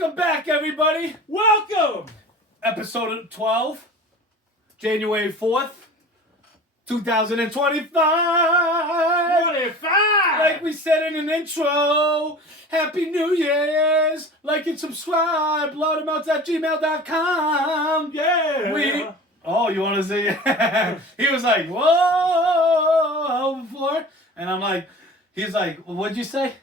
Welcome back, everybody. Welcome! Episode 12, January 4th, 2025. 25! Like we said in an intro, Happy New Year's. Like and subscribe. Loudamouths@gmail.com. Yeah! Oh, you want to say it? He was like, whoa, before. And I'm like, he's like, what'd you say?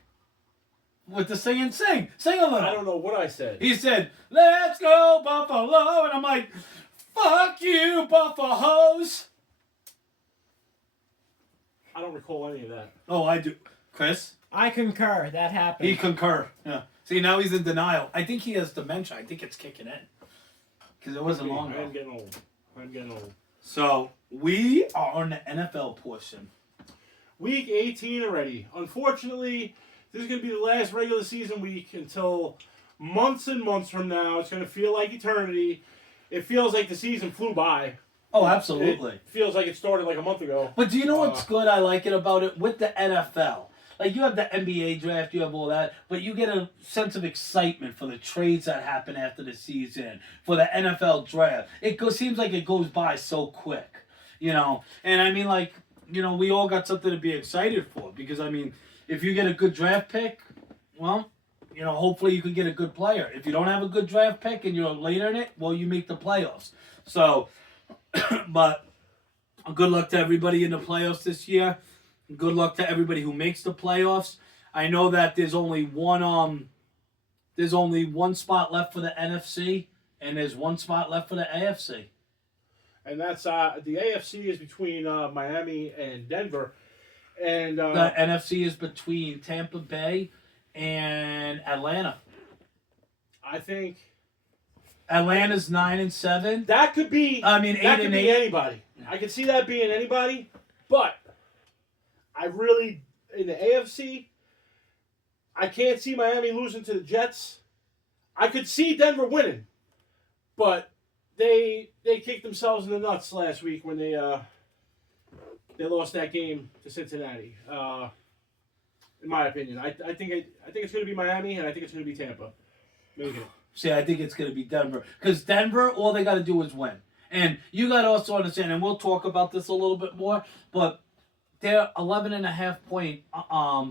With the sing. Sing a little. I don't know what I said. He said, let's go Buffalo. And I'm like, fuck you, Buffaloes. I don't recall any of that. Oh, I do. Chris? I concur. That happened. He concur. Yeah. See, now he's in denial. I think he has dementia. I think it's kicking in. Because it wasn't long ago. I'm getting old. So, we are on the NFL portion. Week 18 already. Unfortunately, this is going to be the last regular season week until months and months from now. It's going to feel like eternity. It feels like the season flew by. Oh, absolutely. It feels like it started like a month ago. But do you know what's good? I like it about it with the NFL. Like, you have the NBA draft, you have all that, but you get a sense of excitement for the trades that happen after the season, for the NFL draft. Seems like it goes by so quick, you know? And I mean, like, you know, we all got something to be excited for because, I mean, if you get a good draft pick, well, you know, hopefully you can get a good player. If you don't have a good draft pick and you're later in it, well, you make the playoffs. So, but good luck to everybody in the playoffs this year. Good luck to everybody who makes the playoffs. I know that there's only one spot left for the NFC, and there's one spot left for the AFC. And that's the AFC is between Miami and Denver. And the NFC is between Tampa Bay and Atlanta. I think Atlanta's 9-7. that could be. I mean, 8 and 8. Anybody. I could see that being anybody, but I really in the AFC, I can't see Miami losing to the Jets. I could see Denver winning, but they kicked themselves in the nuts last week when they lost that game to Cincinnati. In my opinion, I think it's going to be Miami, and I think it's going to be Tampa. Maybe. See, I think it's going to be Denver. Because Denver, all they got to do is win. And you got to also understand, and we'll talk about this a little bit more, but they're 11.5-point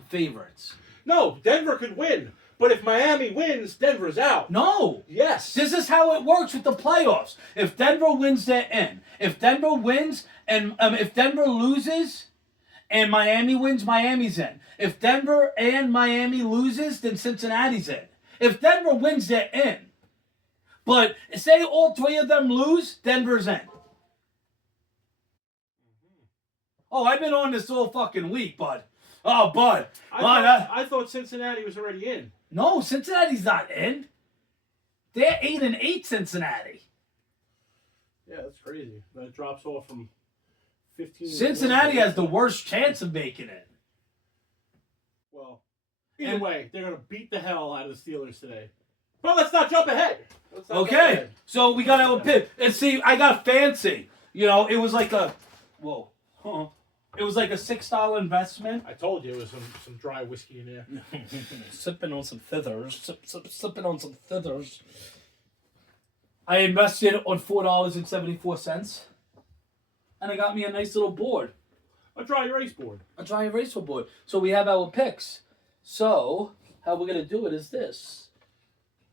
favorites. No, Denver could win. But if Miami wins, Denver's out. No. Yes. This is how it works with the playoffs. If Denver wins, they're in. If Denver wins, and if Denver loses and Miami wins, Miami's in. If Denver and Miami loses, then Cincinnati's in. If Denver wins, they're in. But say all three of them lose, Denver's in. Oh, I've been on this all fucking week, bud. Oh, bud. I thought Cincinnati was already in. No, Cincinnati's not in. They're 8-8, Cincinnati. Yeah, that's crazy. That drops off from 15. Cincinnati has the worst chance of making it. Well, either way, they're going to beat the hell out of the Steelers today. But let's not jump ahead. Okay, so we got our pick. And see, I got fancy. You know, it was like a... Whoa. Huh. It was like a $6 investment. I told you it was some dry whiskey in there. Sipping on some thithers. Sipping on some thithers. I invested on $4.74. And it got me a nice little board. A dry erase board. A dry eraser board. So we have our picks. So, how we're going to do it is this.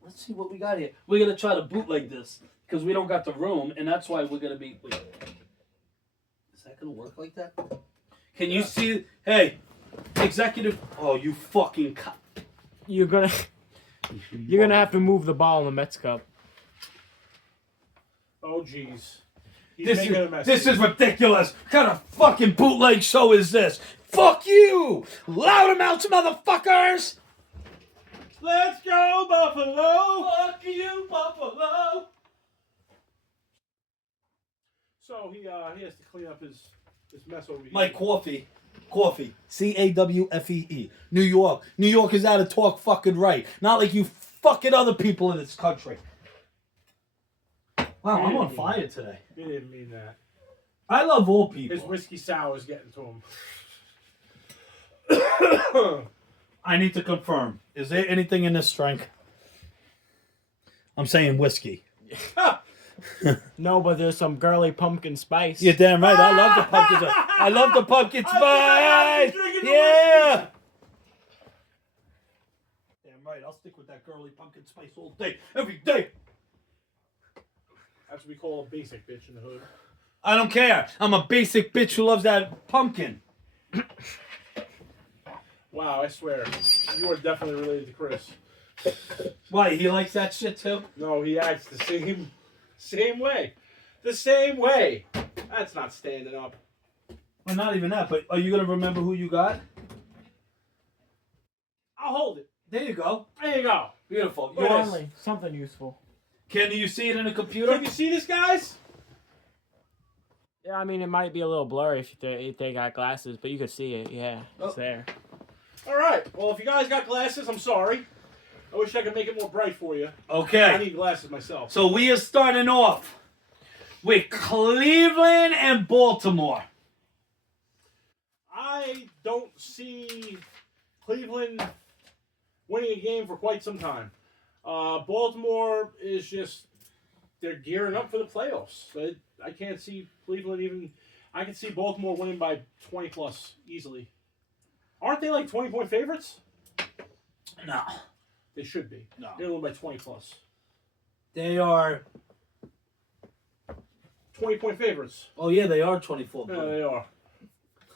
Let's see what we got here. We're going to try to bootleg this. Because we don't got the room. And that's why we're going to be... Wait. Is that going to work like that? Can you see? Hey, executive. Oh, you fucking. You're gonna have to move the ball in the Mets Cup. Oh, jeez. This is ridiculous. What kind of fucking bootleg show is this? Fuck you! Loudamouths, motherfuckers! Let's go, Buffalo! Fuck you, Buffalo! So he has to clean up his mess over here. My coffee. Cawfee. Cawfee. New York. New York is out of talk fucking right. Not like you fucking other people in this country. Wow, I'm on fire today. You didn't mean that. I love all people. His whiskey sour is getting to him. I need to confirm. Is there anything in this drink? I'm saying whiskey. No, but there's some girly pumpkin spice. You're damn right. I love the pumpkin spice. I love the pumpkin spice. Yeah. Damn right. I'll stick with that girly pumpkin spice all day, every day. That's what we call a basic bitch in the hood. I don't care. I'm a basic bitch who loves that pumpkin. Wow, I swear. You are definitely related to Chris. Why? He likes that shit too? No, he acts the same way. The same way. That's not standing up. Well, not even that, but are you going to remember who you got? I'll hold it. There you go. There you go. Beautiful. Finally, something useful. Can you see it in the computer? Can you see this, guys? Yeah, I mean, it might be a little blurry if they got glasses, but you could see it. Yeah, it's there. All right. Well, if you guys got glasses, I'm sorry. I wish I could make it more bright for you. I Okay. need glasses myself. So we are starting off with Cleveland and Baltimore. I don't see Cleveland winning a game for quite some time. Baltimore is just, they're gearing up for the playoffs. I can't see Cleveland even, I can see Baltimore winning by 20 plus easily. Aren't they like 20-point favorites? No. They should be. No. They're going to win by 20 plus. They are... 20-point favorites. Oh, yeah, they are 24. Yeah, they are.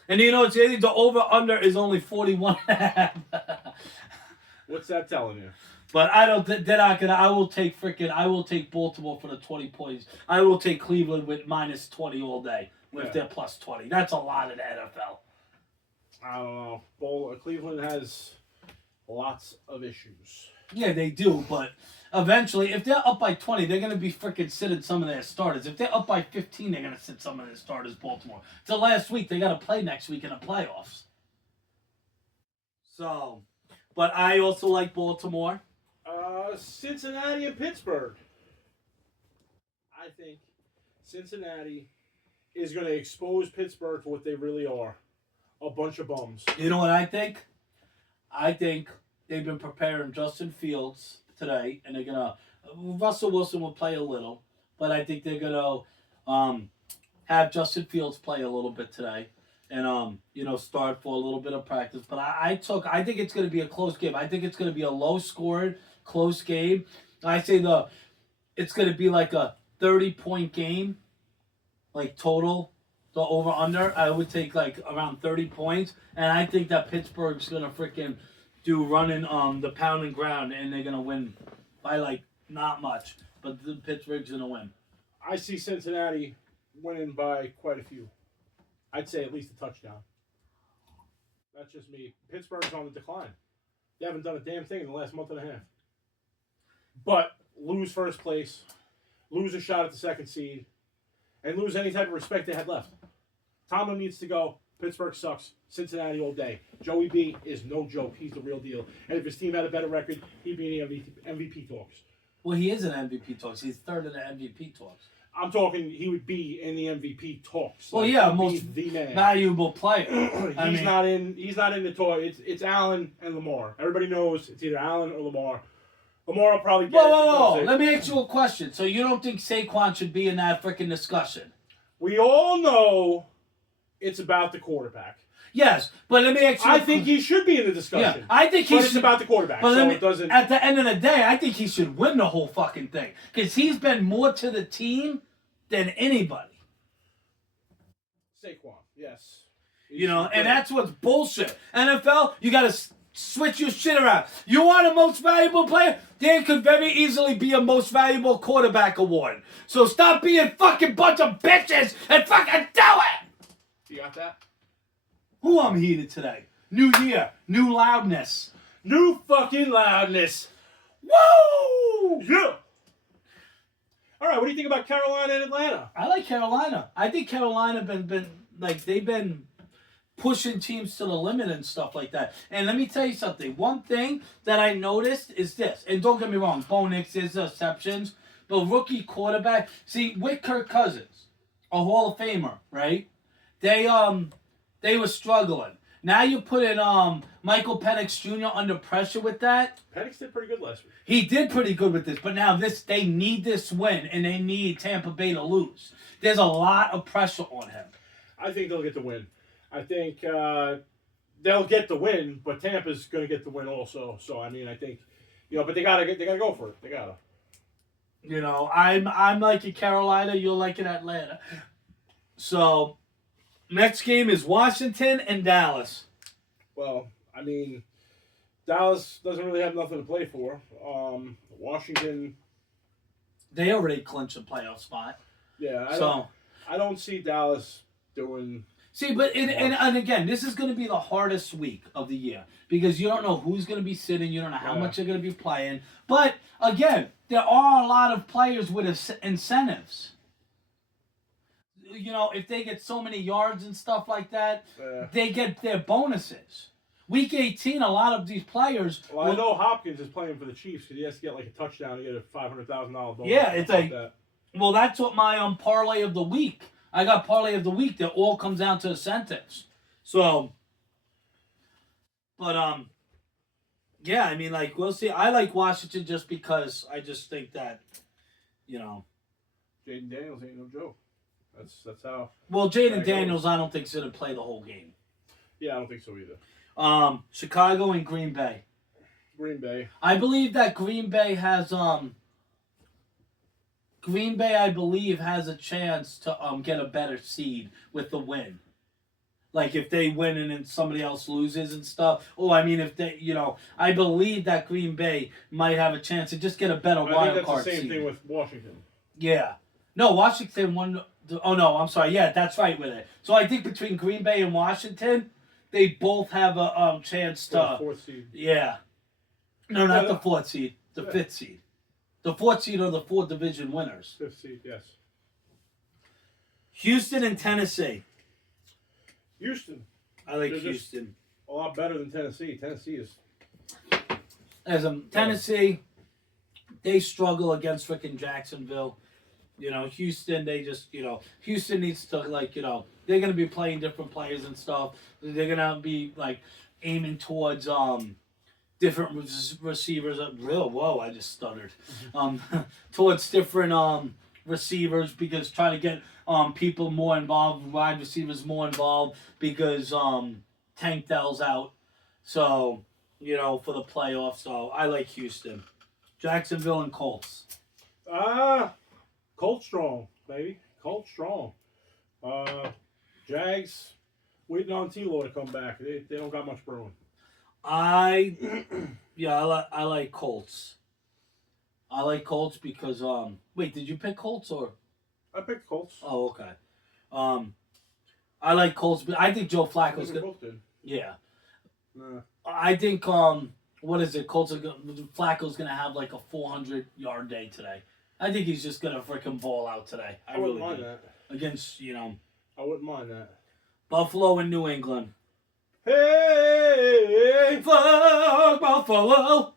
And you know, it's the over-under is only 41.5. What's that telling you? But I don't. They're not gonna. I will take Baltimore for the 20 points. I will take Cleveland with minus 20 all day with their plus 20. That's a lot in the NFL. I don't know. Cleveland has lots of issues. Yeah, they do. But eventually, if they're up by 20, they're gonna be freaking sitting some of their starters. If they're up by 15, they're gonna sit some of their starters. Baltimore. It's the last week. They got to play next week in the playoffs. So, but I also like Baltimore. Cincinnati and Pittsburgh. I think Cincinnati is going to expose Pittsburgh for what they really are. A bunch of bums. You know what I think? I think they've been preparing Justin Fields today, and they're gonna. Russell Wilson will play a little, but I think they're gonna have Justin Fields play a little bit today, and start for a little bit of practice. But I think it's gonna be a close game. I think it's gonna be a low-scored, close game. I say it's gonna be like a 30-point game, like total. The over-under, I would take like around 30 points. And I think that Pittsburgh's going to freaking do running the pound and ground. And they're going to win by like not much. But the Pittsburgh's going to win. I see Cincinnati winning by quite a few. I'd say at least a touchdown. That's just me. Pittsburgh's on the decline. They haven't done a damn thing in the last month and a half. But lose first place, lose a shot at the second seed, and lose any type of respect they had left. Tomlin needs to go. Pittsburgh sucks. Cincinnati all day. Joey B is no joke. He's the real deal. And if his team had a better record, he'd be in the MVP talks. Well, he is in MVP talks. He's third in the MVP talks. I'm talking he would be in the MVP talks. Well, like, yeah, most the man. valuable player. He's not in the talk. It's Allen and Lamar. Everybody knows it's either Allen or Lamar. Lamar will probably get Whoa. Let me ask you a question. So you don't think Saquon should be in that freaking discussion? We all know it's about the quarterback. Yes, but let me ask you. I think he should be in the discussion. Yeah, I think it's about the quarterback. But So it doesn't. At the end of the day, I think he should win the whole fucking thing because he's been more to the team than anybody. Saquon, yes. And that's what's bullshit. NFL, you got to switch your shit around. You want a most valuable player? There could very easily be a most valuable quarterback award. So stop being fucking bunch of bitches and fucking do it! You got that? Who I'm heated today? New year, new loudness. New fucking loudness. Woo! Yeah! All right, what do you think about Carolina and Atlanta? I like Carolina. I think Carolina they've been pushing teams to the limit and stuff like that. And let me tell you something. One thing that I noticed is this, and don't get me wrong, Bo Nix is exceptions, but rookie quarterback. See, with Kirk Cousins, a Hall of Famer, right? They were struggling. Now you put in Michael Penix Jr. under pressure with that. Penix did pretty good last week. He did pretty good with this, but now they need this win, and they need Tampa Bay to lose. There's a lot of pressure on him. I think they'll get the win. I think they'll get the win, but Tampa's going to get the win also. So I mean, I think, but they gotta go for it. They gotta. I'm liking Carolina. You're liking Atlanta. So, next game is Washington and Dallas. Well, I mean, Dallas doesn't really have nothing to play for. Washington. They already clinched a playoff spot. Yeah, I don't see Dallas doing. See, but and again, this is going to be the hardest week of the year because you don't know who's going to be sitting, you don't know how much they're going to be playing. But again, there are a lot of players with incentives. If they get so many yards and stuff like that, they get their bonuses. Week 18, a lot of these players. Well, I know Hopkins is playing for the Chiefs because he has to get like a touchdown to get a $500,000 bonus. Yeah, it's like that. Well, that's what my parlay of the week. I got parlay of the week that all comes down to incentives. So, but yeah, I mean, like we'll see. I like Washington just because I just think that, Jaden Daniels ain't no joke. That's how. Well, Jaden Daniels, I don't think is going to play the whole game. Yeah, I don't think so either. Chicago and Green Bay. Green Bay. I believe that Green Bay has I believe, has a chance to get a better seed with the win. Like if they win and then somebody else loses and stuff. Oh, I mean, if they, I believe that Green Bay might have a chance to just get a better wild card seed. I think that's the same thing with Washington. Yeah. No, Washington won. Oh, no, I'm sorry. Yeah, that's right with it. So I think between Green Bay and Washington, they both have a chance to. Fourth seed. Yeah. No, not the fourth seed. The fifth seed. The fourth seed are the four division winners. Fifth seed, yes. Houston and Tennessee. Houston. I like Houston. A lot better than Tennessee. Tennessee is. Tennessee, they struggle against freaking Jacksonville. Houston, they just, Houston needs to, they're going to be playing different players and stuff. They're going to be, aiming towards, different receivers. Whoa, I just stuttered. Towards different, receivers because trying to get, people more involved, wide receivers more involved because, Tank Dell's out. So, for the playoffs. So, I like Houston. Jacksonville and Colts. Colts strong, baby. Colts strong. Jags waiting on T-Law to come back. They don't got much brewing. I like Colts. I like Colts because wait, did you pick Colts or? I picked Colts. Oh, okay. I like Colts, but I think Joe Flacco's good. Both did. Yeah. Nah. I think what is it? Flacco's gonna have like a 400-yard day today. I think he's just gonna freaking ball out today. I wouldn't mind that. Against I wouldn't mind that. Buffalo and New England. Hey, fuck Buffalo.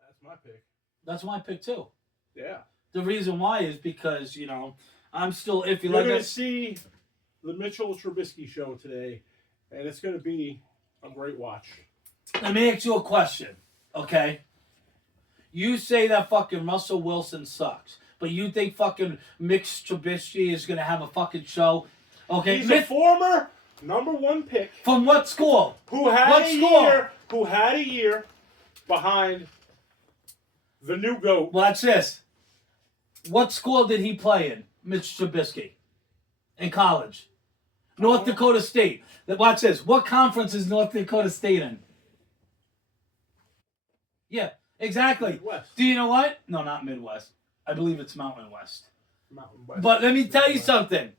That's my pick. That's my pick too. Yeah. The reason why is because I'm still iffy. You're gonna see the Mitchell Trubisky show today, and it's gonna be a great watch. Let me ask you a question, okay? You say that fucking Russell Wilson sucks, but you think fucking Mitch Trubisky is gonna have a fucking show? Okay, he's a former #1 pick. From what school? Who had a year behind the new GOAT. Watch this. What school did he play in, Mitch Trubisky? In college. North Dakota State. Watch this. What conference is North Dakota State in? Yeah, exactly. Midwest. Do you know what? No, not Midwest. I believe it's Mountain West. Mountain West. But let me tell you something.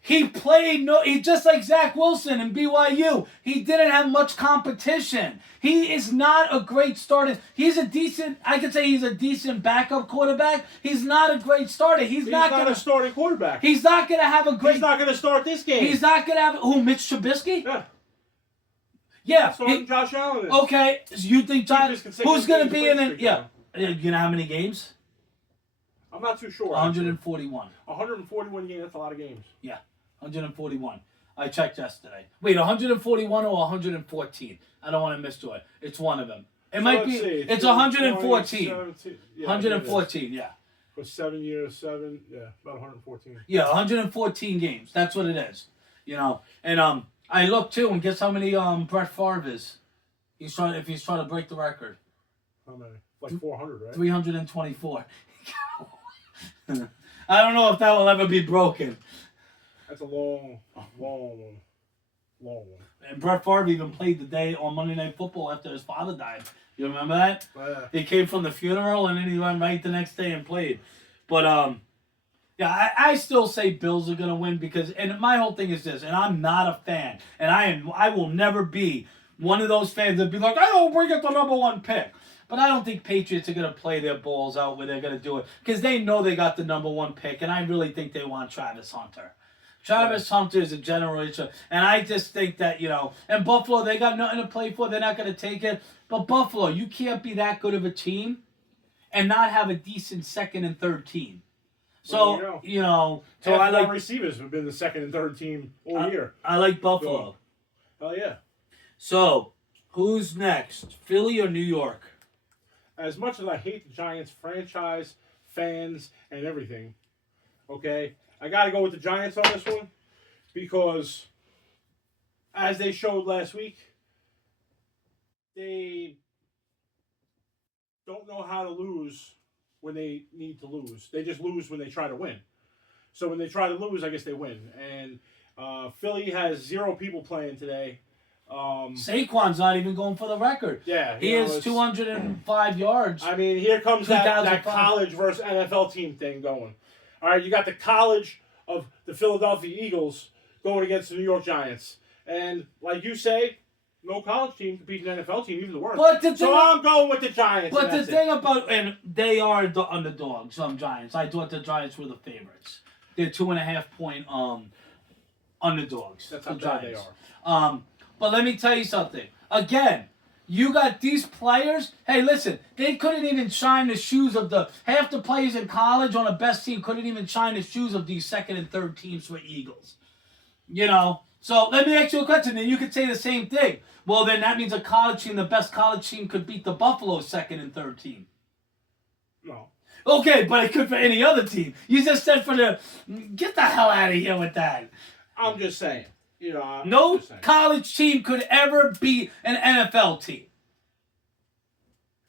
He played just like Zach Wilson in BYU. He didn't have much competition. He is not a great starter. I could say he's a decent backup quarterback. He's not a great starter. He's not a starting quarterback. He's not going to have a great... He's not going to start this game. He's not going to have... Who, Mitch Trubisky? Yeah. Yeah. Starting Josh Allen is. Okay, so you think Josh... Who's going to be in it? Yeah. You know how many games? I'm not too sure. 141. 141 games, that's a lot of games. Yeah. 141. I checked yesterday. Wait, 141 or 114? I don't want to miss it. It's one of them. It might be. It's 114. 114, yeah. For 7 years, about 114. Yeah, 114 games. That's what it is. You know, and I looked too, and guess how many Brett Favre is? He's trying to break the record. How many? Like 400, right? 324. I don't know if that will ever be broken. That's a long one. And Brett Favre even played the day on Monday Night Football after his father died. You remember that? Yeah. He came from the funeral and then he went right the next day and played. But yeah, I still say Bills are gonna win because, and my whole thing is this, and I'm not a fan, and I will never be one of those fans that be like, I don't bring it the number one pick. But I don't think Patriots are going to play their balls out where they're going to do it because they know they got the number one pick, and I really think they want Travis Hunter. Travis Hunter is a generation, and I just think that, you know, and Buffalo, they got nothing to play for. They're not going to take it. But Buffalo, you can't be that good of a team and not have a decent second and third team. So, you know, so half I like receivers have been the second and third team all year. I like Buffalo. Oh, yeah. So, who's next? Philly or New York? As much as I hate the Giants franchise, fans, and everything, okay, I got to go with the Giants on this one because, as they showed last week, they don't know how to lose when they need to lose. They just lose when they try to win. So when they try to lose, I guess they win. And Philly has 0 people playing today. Saquon's not even going for the record. Yeah. He has 205 yards. I mean, here comes that college versus NFL team thing going. All right, you got the college of the Philadelphia Eagles going against the New York Giants. And like you say, no college team can beat an NFL team, even the worst. I'm going with the Giants. But the thing about, and they are the underdogs, Giants. I thought the Giants were the favorites. They're 2.5 point underdogs. That's how bad they are. But let me tell you something. Again, you got these players. Hey, listen, they couldn't even shine the shoes of half the players in college on the best team couldn't even shine the shoes of these second and third teams for Eagles. You know, so let me ask you a question, and you could say the same thing. Well, then that means a college team, the best college team, could beat the Buffalo second and third team. No. Okay, but it could for any other team. You just said get the hell out of here with that. I'm just saying. You know, no college team could ever beat an NFL team.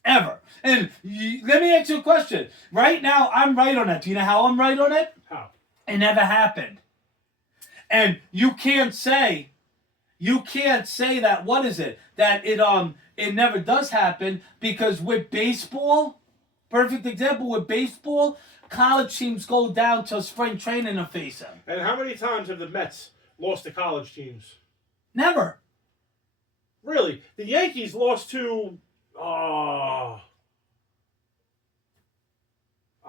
Ever. And let me ask you a question. Right now, I'm right on that. Do you know how I'm right on it? How? It never happened. And you can't say that, what is it? That it never does happen because with baseball, perfect example, with baseball, college teams go down to spring training to face them. And how many times have the Mets lost to college teams? Never. Really? The Yankees lost to... I'm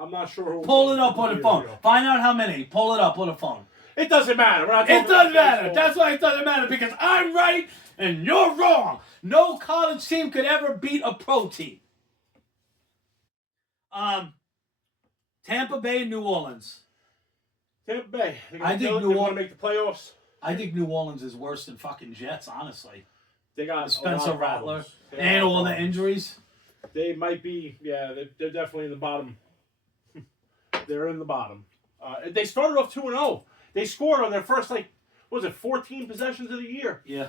not sure who... Pull it up on the phone. Find out how many. Pull it up on the phone. It doesn't matter. It doesn't matter. That's why it doesn't matter, because I'm right and you're wrong. No college team could ever beat a pro team. Tampa Bay, New Orleans. Tampa Bay. I think New Orleans make the playoffs. I think New Orleans is worse than fucking Jets, honestly. They got Spencer Rattler and all the injuries. They might be, yeah, they're definitely in the bottom. They're in the bottom. They started off 2-0. They scored on their first, 14 possessions of the year. Yeah.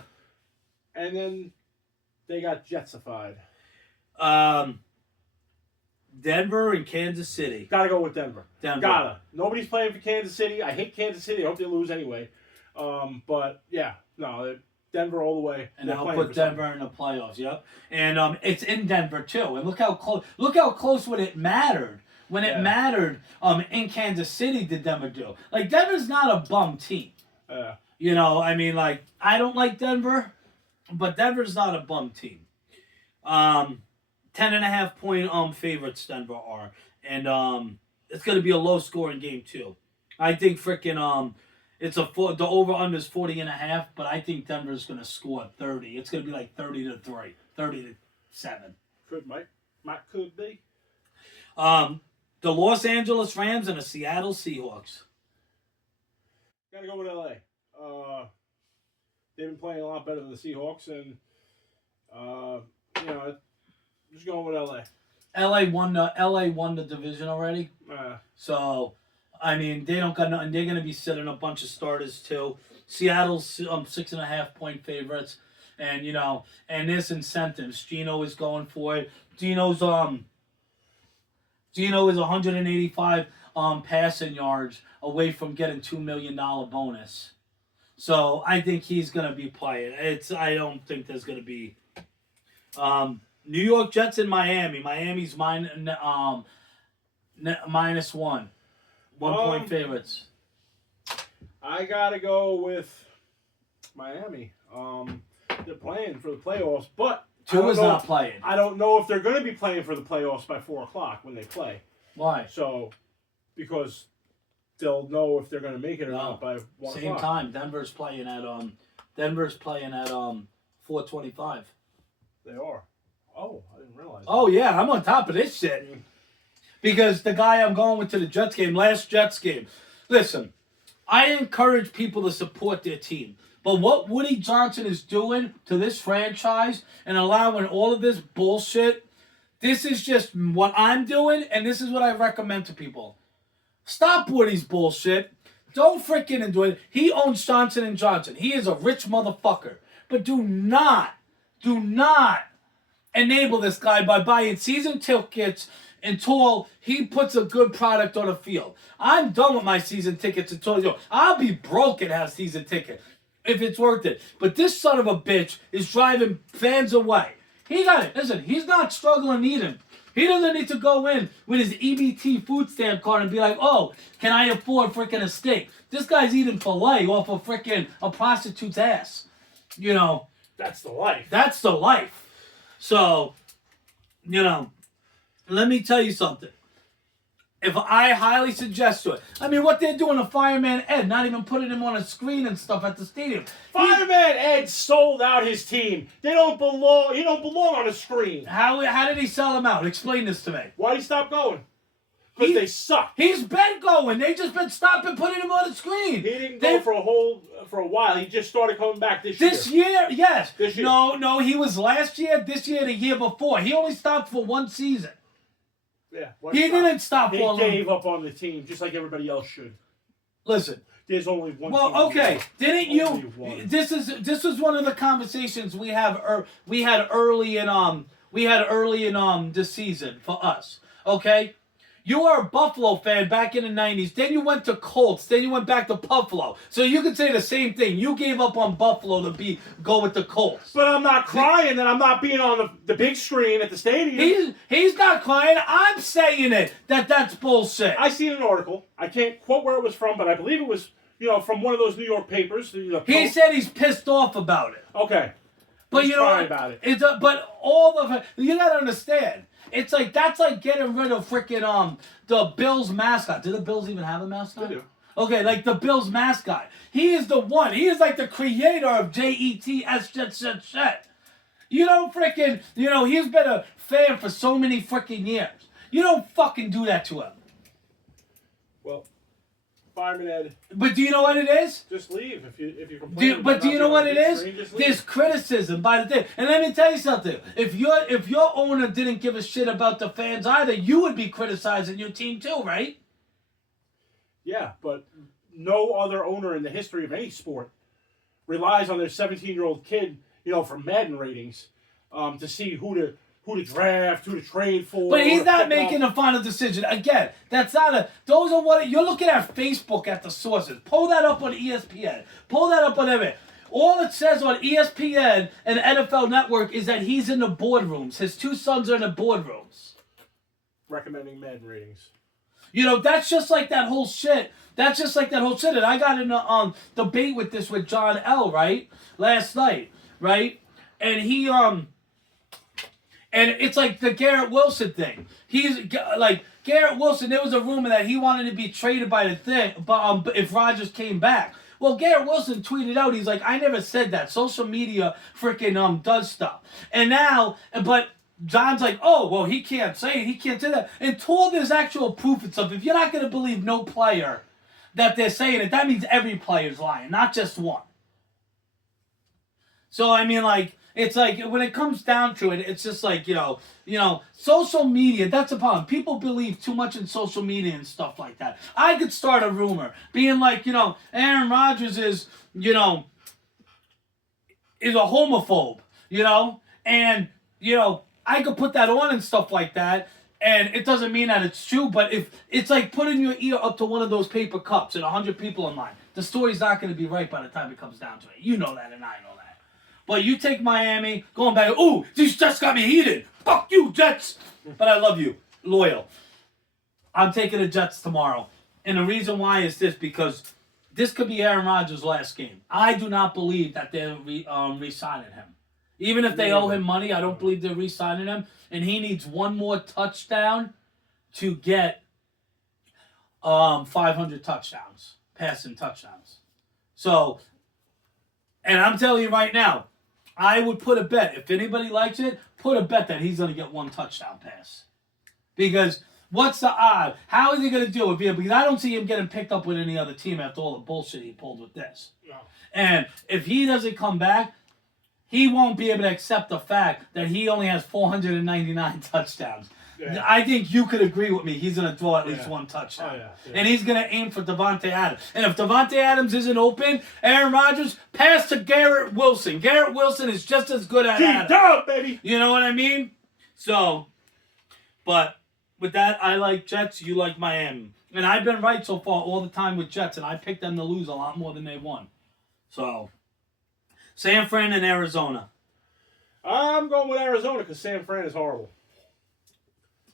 And then they got Jetsified. Denver and Kansas City. Gotta go with Denver. Gotta. Nobody's playing for Kansas City. I hate Kansas City. I hope they lose anyway. But, yeah. No, Denver all the way. And I'll put Denver in the playoffs, yep. And it's in Denver, too. And look how close when it mattered. When it mattered in Kansas City did Denver do. Denver's not a bum team. You know, I mean, I don't like Denver, but Denver's not a bum team. 10.5 point favorites Denver are. And it's going to be a low-scoring game, too. I think freaking the over-under is 40.5, but I think Denver's going to score 30. It's going to be 30-3, 30-7. Could be. The Los Angeles Rams and the Seattle Seahawks. Gotta go with LA. They've been playing a lot better than the Seahawks, and just going with LA. LA won the division already. So, I mean, they don't got nothing. They're gonna be sitting a bunch of starters too. Seattle's 6.5-point favorites, and and there's incentives. Gino is going for it. Gino is 185 passing yards away from getting $2 million bonus. So I think he's gonna be playing. I don't think there's gonna be New York Jets in Miami. Miami's -1. 1-point favorites. I gotta go with Miami. They're playing for the playoffs, but Tua's not playing. I don't know if they're going to be playing for the playoffs by 4:00 when they play. Why? So, because they'll know if they're going to make it or not by 1:00. Same time. Denver's playing at 4:25. They are. Oh, I didn't realize. Oh yeah, I'm on top of this shit. Because the guy I'm going with to the Jets game, last Jets game. Listen, I encourage people to support their team. But what Woody Johnson is doing to this franchise and allowing all of this bullshit, this is just what I'm doing, and this is what I recommend to people. Stop Woody's bullshit. Don't freaking do it. He owns Johnson & Johnson. He is a rich motherfucker. But do not enable this guy by buying season tickets until he puts a good product on the field. I'm done with my season tickets until I'll be broke and have season tickets if it's worth it. But this son of a bitch is driving fans away. He got it. Listen, he's not struggling eating. He doesn't need to go in with his EBT food stamp card and be like, oh, can I afford freaking a steak? This guy's eating filet off of freaking a prostitute's ass. That's the life. That's the life. So, let me tell you something. If I highly suggest to it, I mean, what they're doing to Fireman Ed, not even putting him on a screen and stuff at the stadium. Fireman Ed sold out his team. They don't belong. He don't belong on a screen. How did he sell him out? Explain this to me. Why did he stop going? Because they suck. He's been going. They just been stopping putting him on the screen. He didn't go for a while. He just started coming back this year. This year, yes. This year. No, he was last year, this year, the year before. He only stopped for one season. Yeah. He didn't stop He for gave up on the team, just like everybody else should. Listen. There's only one. Well, team okay. Didn't you? One. This was one of the conversations we had early in this season for us. Okay. You were a Buffalo fan back in the 90s. Then you went to Colts. Then you went back to Buffalo. So you could say the same thing. You gave up on Buffalo to go with the Colts. But I'm not crying that I'm not being on the big screen at the stadium. He's not crying. I'm saying it. That's bullshit. I seen an article. I can't quote where it was from, but I believe it was from one of those New York papers. He said he's pissed off about it. Okay. But he's crying about it. You gotta understand. It's like that's like getting rid of freaking the Bills mascot. Do the Bills even have a mascot? They do. Okay, like the Bills mascot. He is the one. He is like the creator of JETS. You don't freaking he's been a fan for so many freaking years. You don't fucking do that to him. Well, Fireman Ed. But do you know what it is? Just leave if you complain. Do you know what it is? There's criticism by the day. And let me tell you something. If your owner didn't give a shit about the fans either, you would be criticizing your team too, right? Yeah, but no other owner in the history of any sport relies on their 17-year-old kid, for Madden ratings, to see who to draft, who to trade for. But he's not making the final decision. Again, those are what you're looking at. Facebook at the sources. Pull that up on ESPN. Pull that up on everything. All it says on ESPN and NFL Network is that he's in the boardrooms. His two sons are in the boardrooms. Recommending Madden ratings. That's just like that whole shit. And I got in a debate with John L. right last night, right, and he And it's like the Garrett Wilson thing. He's like Garrett Wilson. There was a rumor that he wanted to be traded by the thing, but if Rodgers came back. Well, Garrett Wilson tweeted out. He's like, I never said that. Social media freaking does stuff. And now, but John's like, oh, well, he can't say it. He can't say that. Until there's actual proof and stuff. If you're not going to believe no player that they're saying it, that means every player's lying, not just one. So I mean, like, it's like when it comes down to it, it's just like social media. That's the problem. People believe too much in social media and stuff like that. I could start a rumor being like, Aaron Rodgers is a homophobe, and I could put that on and stuff like that. And it doesn't mean that it's true, but if it's like putting your ear up to one of those paper cups and 100 people in line, the story's not going to be right by the time it comes down to it. You know that, and I know that. But you take Miami, going back, ooh, these Jets got me heated. Fuck you, Jets. But I love you. Loyal. I'm taking the Jets tomorrow. And the reason why is this, because this could be Aaron Rodgers' last game. I do not believe that they're re-signing him. Even if they owe him money, I don't believe they're re-signing him. And he needs one more touchdown to get 500 touchdowns, passing touchdowns. So, and I'm telling you right now, I would put a bet. If anybody likes it, put a bet that he's going to get one touchdown pass. Because what's the odd? How is he going to do it? Because I don't see him getting picked up with any other team after all the bullshit he pulled with this. No. And if he doesn't come back, he won't be able to accept the fact that he only has 499 touchdowns. Yeah. I think you could agree with me. He's going to throw at least one touchdown. Oh, yeah. And he's going to aim for Devontae Adams. And if Devontae Adams isn't open, Aaron Rodgers, pass to Garrett Wilson. Garrett Wilson is just as good at Adams. Dub, baby. You know what I mean? So, but with that, I like Jets. You like Miami. And I've been right so far all the time with Jets, and I picked them to lose a lot more than they won. So, San Fran and Arizona. I'm going with Arizona because San Fran is horrible.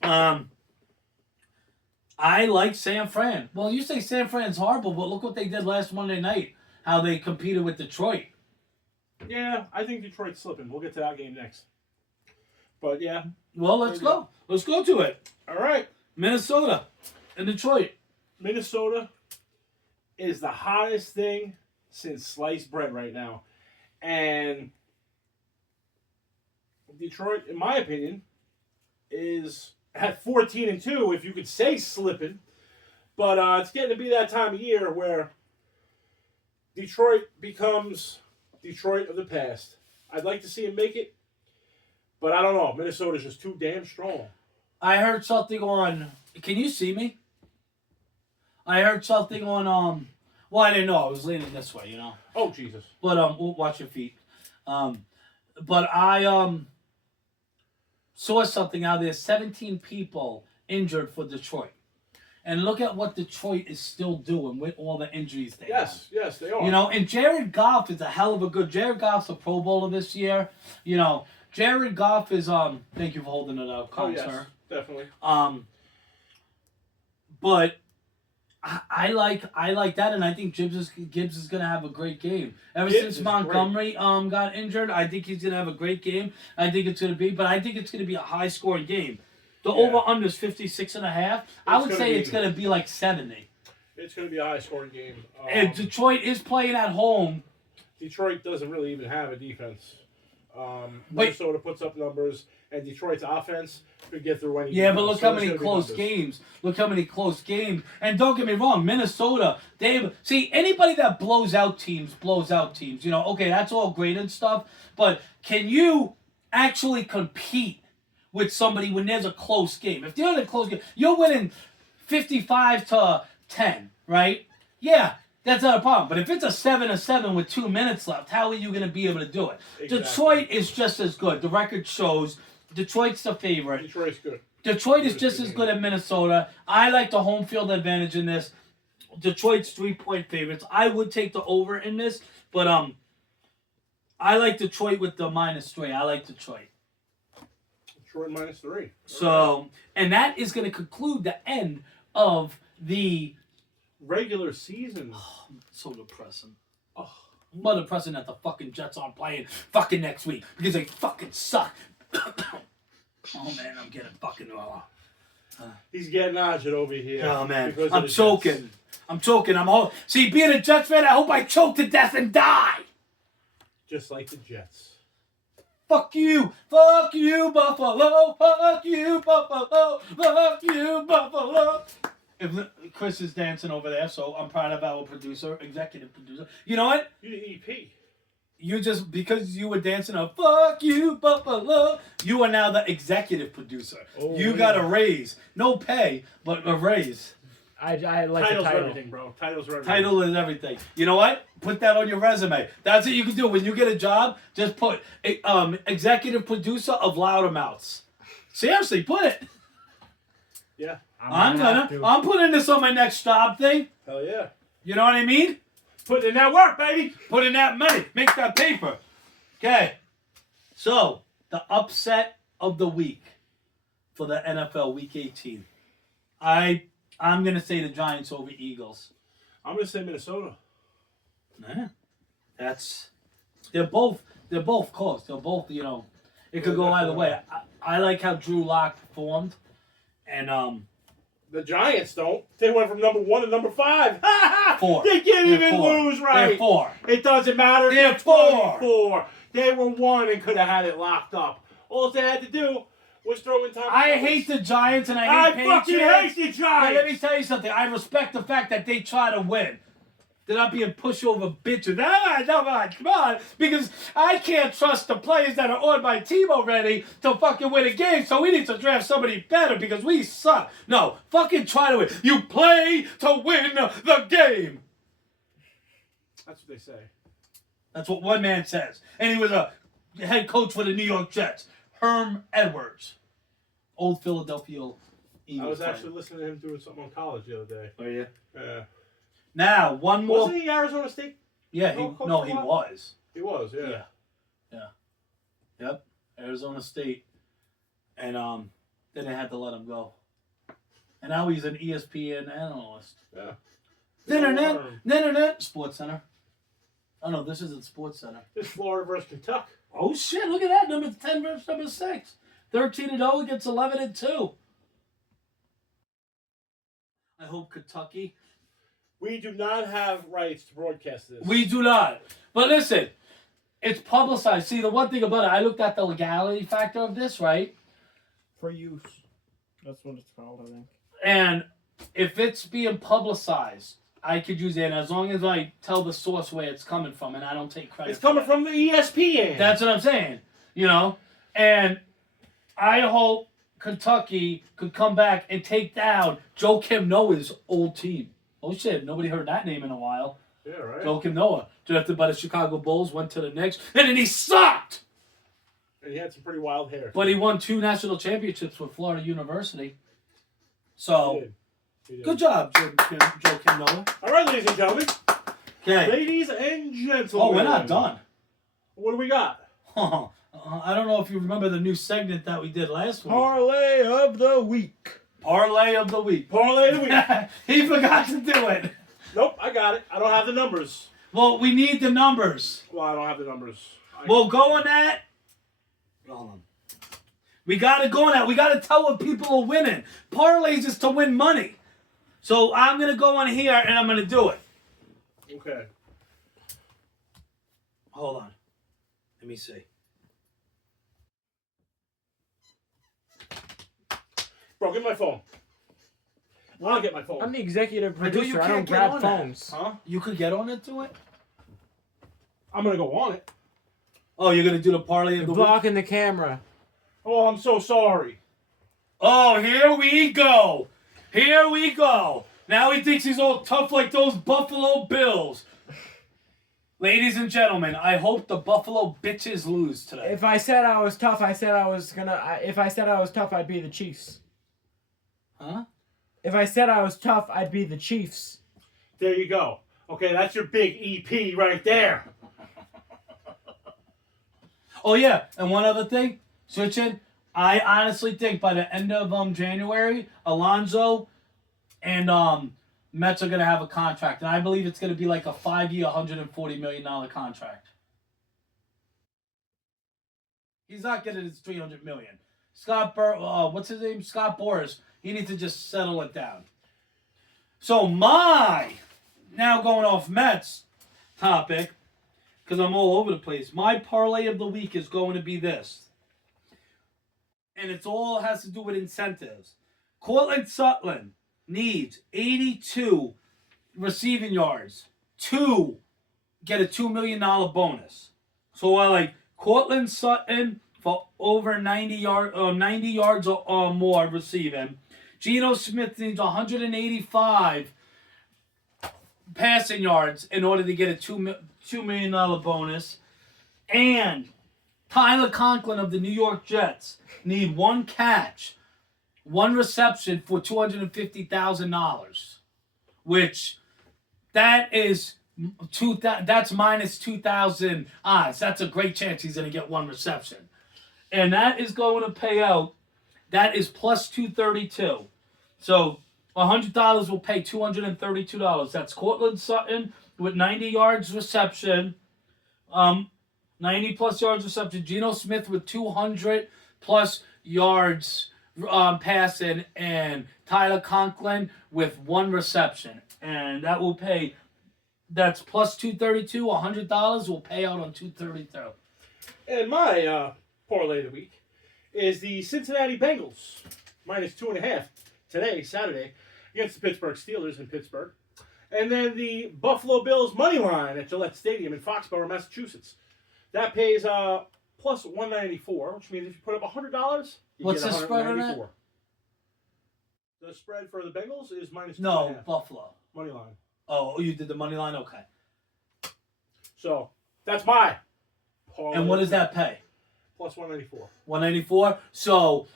I like San Fran. Well, you say San Fran's horrible, but look what they did last Monday night. How they competed with Detroit. Yeah, I think Detroit's slipping. We'll get to that game next. But yeah. Well, let's go. Let's go to it. All right. Minnesota and Detroit. Minnesota is the hottest thing since sliced bread right now. And Detroit, in my opinion, is at 14-2, if you could say slipping. But it's getting to be that time of year where Detroit becomes Detroit of the past. I'd like to see him make it, but I don't know. Minnesota's just too damn strong. I heard something on... Can you see me? I heard something on... Well, I didn't know. I was leaning this way, Oh, Jesus. But watch your feet. But I saw something out there. 17 people injured for Detroit. And look at what Detroit is still doing with all the injuries they have. Yes, they are. And Jared Goff is a hell of a good... Jared Goff's a Pro Bowler this year. Jared Goff is... Thank you for holding it up, sir. Definitely. But... I like that, and I think Gibbs is going to have a great game. Since Montgomery got injured, I think he's going to have a great game. I think it's going to be, but I think it's going to be a high-scoring game. The over-under is 56.5. I would say it's going to be like 70. It's going to be a high-scoring game. And Detroit is playing at home. Detroit doesn't really even have a defense. Minnesota puts up numbers, and Detroit's offense could get through any. Yeah, but look how many close games. Look how many close games. And don't get me wrong, Minnesota, anybody that blows out teams. Okay, that's all great and stuff, but can you actually compete with somebody when there's a close game? If they're in a close game, you're winning 55-10, right? Yeah. That's not a problem. But if it's a 7-7 with 2 minutes left, how are you going to be able to do it? Exactly. Detroit is just as good. The record shows Detroit's the favorite. Detroit's good. Detroit is just as good as Minnesota. I like the home field advantage in this. Detroit's 3-point favorites. I would take the over in this, but I like Detroit with the -3. I like Detroit. Detroit -3. So, and that is going to conclude the end of the regular season. Oh, so depressing. Oh, more depressing that the fucking Jets aren't playing fucking next week because they fucking suck. Oh man, I'm getting fucking he's getting agitated over here. Oh man, I'm choking. I'm choking. See, being a Jets fan, I hope I choke to death and die. Just like the Jets. Fuck you, Buffalo. Fuck you, Buffalo. Fuck you, Buffalo. If Chris is dancing over there, so I'm proud of our executive producer. You know what? You the EP. you just, because you were dancing a fuck you, Buffalo, you are now the executive producer. Oh, you got a raise. No pay, but a raise. I like Titles the are title. everything, bro. Titles are everything. Title is everything. You know what? Put that on your resume. That's what you can do. When you get a job, just put executive producer of Loudermouths. Seriously, put it. Yeah. I'm putting this on my next job thing. Hell yeah. You know what I mean? Put in that work, baby. Put in that money. Make that paper. Okay. So, the upset of the week for the NFL Week 18. I'm going to say the Giants over Eagles. I'm going to say Minnesota. Nah. They're both close. They're both, it could go either way. I like how Drew Lock performed. And, the Giants don't. They went from number 1 to number 5. 4. They can't They're even 4. lose right. They're 4. It doesn't matter. They're 4. 4. They were 1 and could have had it locked up. All they had to do was throw in time. I hate the Giants and I hate fucking Patriots. hate the Now, let me Giants. tell you something. I respect the fact that they try to win. They're not being pushover bitches. Come on. Because I can't trust the players that are on my team already to fucking win a game, so we need to draft somebody better because we suck. No, fucking try to win. You play to win the game. That's what they say. That's what one man says. And he was a head coach for the New York Jets. Herm Edwards. Old Philadelphia Eagles. I was player. actually listening to him doing something on college the other day. Oh, yeah? Yeah. Now, one more. Wasn't he Arizona State? Yeah, he coach no, for he a while? was. He was, yeah. Yep. Arizona State. And then they had to let him go. And now he's an ESPN analyst. Yeah. Internet. Sports Center. Oh no, this isn't Sports Center. It's Florida versus Kentucky. Oh shit, look at that. Number 10 versus number 6. 13-0 against 11-2. I hope Kentucky. We do not have rights to broadcast this. We do not. But listen, it's publicized. See, the one thing about it, I looked at the legality factor of this, right? For use. That's what it's called, I think. And if it's being publicized, I could use it, and as long as I tell the source where it's coming from, and I don't take credit. It's coming from the ESPN. That's what I'm saying. And I hope Kentucky could come back and take down Joakim Noah's old team. Oh shit, nobody heard that name in a while. Yeah, right. Joakim Noah, drafted by the Chicago Bulls, went to the Knicks, and then he sucked! And he had some pretty wild hair. But he won 2 national championships with Florida University. So, He did. good job, Joakim Noah. All right, ladies and gentlemen. Okay. Ladies and gentlemen. Oh, we're not done. What do we got? I don't know if you remember the new segment that we did last week. Parlay of the week. Parlay of the week. Parlay of the week. He forgot to do it. Nope, I got it. I don't have the numbers. Well, we need the numbers. Well, I don't have the numbers. We'll go on that. Hold on. We got to go on that. We got to tell what people are winning. Parlays is to win money. So I'm going to go on here and I'm going to do it. Okay. Hold on. Let me see. Bro, get my phone. I'll get my phone. I'm the executive I do, you producer. I can't don't get grab on that. phones. Huh? You could get on it to it? I'm going to go on it. Oh, you're going to do the parlay of You're the week? blocking the camera. Oh, I'm so sorry. Oh, here we go. Here we go. Now he thinks he's all tough like those Buffalo Bills. Ladies and gentlemen, I hope the Buffalo bitches lose today. If I said I was tough, I said I was gonna. If I said I was tough, I'd be the Chiefs. Huh? If I said I was tough, I'd be the Chiefs. There you go. Okay, that's your big EP right there. Oh, yeah. And one other thing. Switching. I honestly think by the end of January, Alonzo and Mets are going to have a contract. And I believe it's going to be like a 5-year, $140 million contract. He's not getting his $300 million. What's his name? Scott Boras. He needs to just settle it down. So now going off Mets topic, because I'm all over the place. My parlay of the week is going to be this. And it all has to do with incentives. Cortland Sutton needs 82 receiving yards to get a $2 million bonus. So I like Cortland Sutton for over 90 yards or more receiving. Geno Smith needs 185 passing yards in order to get a $2 million bonus. And Tyler Conklin of the New York Jets need one catch, one reception for $250,000, which that's minus 2,000 odds. That's a great chance he's going to get one reception. And that is going to pay out. That is plus 232. So $100 will pay $232. That's Cortland Sutton with 90 yards reception. 90 plus yards reception. Geno Smith with 200 plus yards passing, and Tyler Conklin with one reception. And that will pay, that's plus 232. $100 will pay out on 232. And my parlay of the week is the Cincinnati Bengals minus 2.5 today, Saturday, against the Pittsburgh Steelers in Pittsburgh. And then the Buffalo Bills money line at Gillette Stadium in Foxborough, Massachusetts. That pays plus 194, which means if you put up $100, you What's get the spread on that? The spread for the Bengals is minus 2.5. No, Buffalo. Money line. Oh, you did the money line? Okay. So, that's my parlay. And what does that pay? Plus 194. 194. So,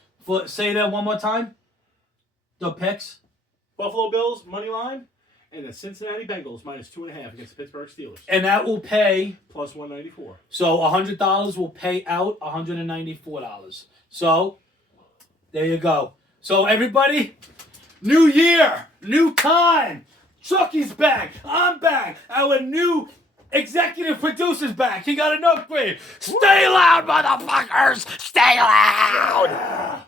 say that one more time. The picks. Buffalo Bills money line, and the Cincinnati Bengals minus 2.5 against the Pittsburgh Steelers. And that will pay Plus 194. So $100 will pay out $194. So there you go. So everybody, new year, new time. Chucky's back. I'm back. Our new executive producer's back. He got an upgrade. Stay loud, motherfuckers. Stay loud.